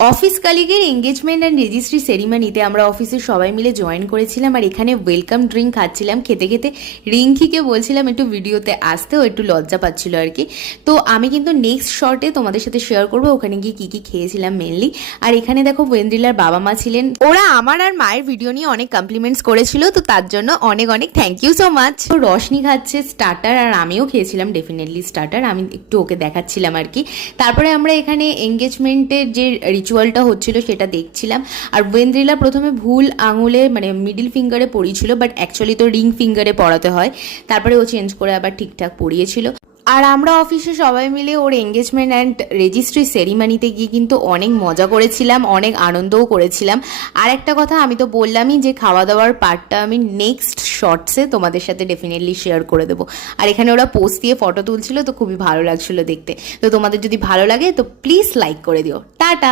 Office কালিগের engagement and registry সেরিমনিতে আমরা অফিসে সবাই মিলে জয়েন করেছিলাম, আর এখানে ওয়েলকাম ড্রিঙ্ক খাচ্ছিলাম। খেতে খেতে রিঙ্কিকে বলছিলাম একটু ভিডিওতে আসতে, ও একটু লজ্জা পাচ্ছিল আর কি। তো আমি কিন্তু নেক্সট শর্টে তোমাদের সাথে শেয়ার করবো ওখানে গিয়ে কী কী খেয়েছিলাম মেনলি। আর এখানে দেখো ওয়েন্দ্রিলার বাবা মা ছিলেন, ওরা আমার আর মায়ের ভিডিও নিয়ে অনেক কমপ্লিমেন্টস করেছিল, তো তার জন্য অনেক অনেক থ্যাংক ইউ সো মাচ। তো রশনি খাচ্ছে স্টার্টার, আর আমিও খেয়েছিলাম ডেফিনেটলি স্টার্টার, আমি একটু ওকে দেখাচ্ছিলাম আর কি। তারপরে আমরা এখানে এঙ্গেজমেন্টের যে রিচুয়ালটা হচ্ছিল সেটা দেখছিলাম। আর ওয়েন্দ্রিলা প্রথমে ভুল আঙুলে মানে মিডিল ফিঙ্গারে পরিয়েছিল, বাট অ্যাকচুয়ালি তো রিং ফিঙ্গারে পরাতে হয়। তারপরে ও চেঞ্জ করে আবার ঠিকঠাক পরিয়েছিল। আর আমরা অফিসে সবাই মিলে ওর এঙ্গেজমেন্ট অ্যান্ড রেজিস্ট্রি সেরিমনিতে গিয়ে কিন্তু অনেক মজা করেছিলাম, অনেক আনন্দও করেছিলাম। আর একটা কথা, আমি তো বললামই যে খাওয়া দাওয়ার পার্টটা আমি নেক্সট শর্টসে তোমাদের সাথে ডেফিনেটলি শেয়ার করে দেবো। আর এখানে ওরা পোজ দিয়ে ফটো তুলছিল, তো খুবই ভালো লাগছিল দেখতে। তো তোমাদের যদি ভালো লাগে তো প্লিজ লাইক করে দিও। টাটা।